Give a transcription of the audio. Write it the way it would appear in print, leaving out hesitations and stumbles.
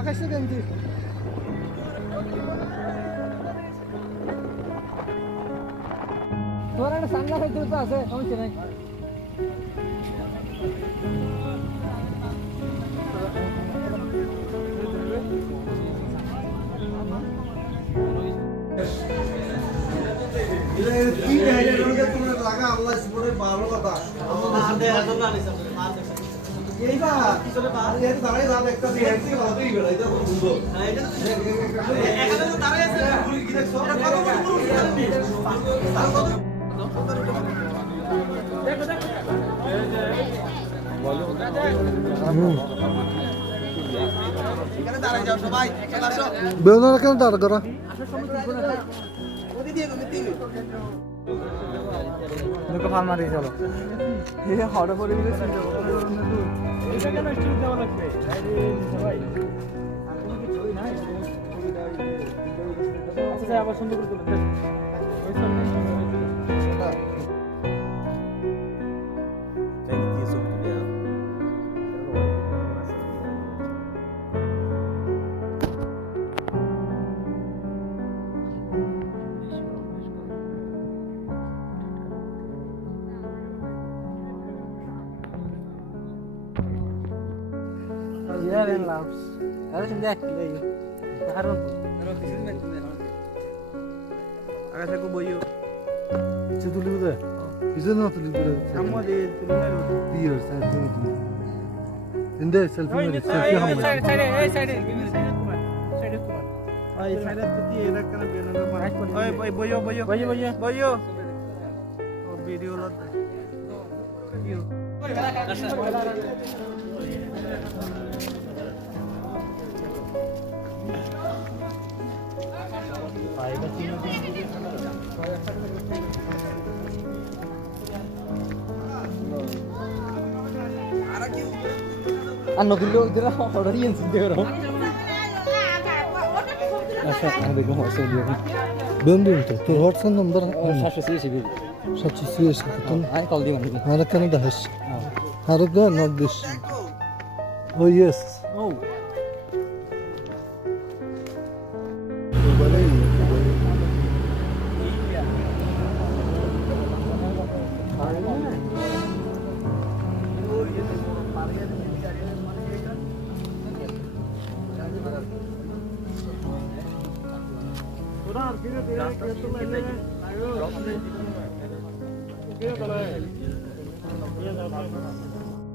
আকাশে গেঞ্জি তোমার একটা সানগ্লাস তো আছে সমস্যা নাই কি গাইডের রঙে তোমরা লাগা আল্লাহ স্পোর্টে ভালো কথা মার দে এত না নিছ মার দে এইবা কিসলে মার এর দাঁড়াই দাঁড়া একটা দেখছি ভালোই বেড়া এটা খুব সুন্দর হ্যাঁ এটা তো এখানে তো দাঁড়াই আছে পুরো কি দেখছো এটা কত বড় পুরো তার কত দেখো দেখো এখানে দাঁড়াই যাও সবাই চলে আসো বেউনার কেন দাঁড় করা দুটো ফাল মারি চলো এই হড়ে পড়ে গেলে চিন্তা করো এটা কেন স্টিল দেওয়া লাগবে ভাই কোনো কিছুই নাই আচ্ছা আবার সুন্দর করে তুলে ওই সামনে Yeah, in loves. Harus hendak lagi. Harus. Harus kisah macam mana? Agak saya kuboyo. Itu tulis tu. Itu nak tulis tu. Kamu ada tulis tu. Iya, saya tulis tu. Indah selfie mana? Selfie kamu. Side. Side kumar. Ay, side tu dia nak kena biar nak. Ay, boyo. Oh, video lot. Yo. Ano dulu dira orang yang sedih orang. Assalamualaikum warahmatullahi. Bendul tu. Tu WhatsApp number. 700 700 tu. Ay call di mana? Mana kan dah has. Harga not this. Oh yes. Oh. Udah,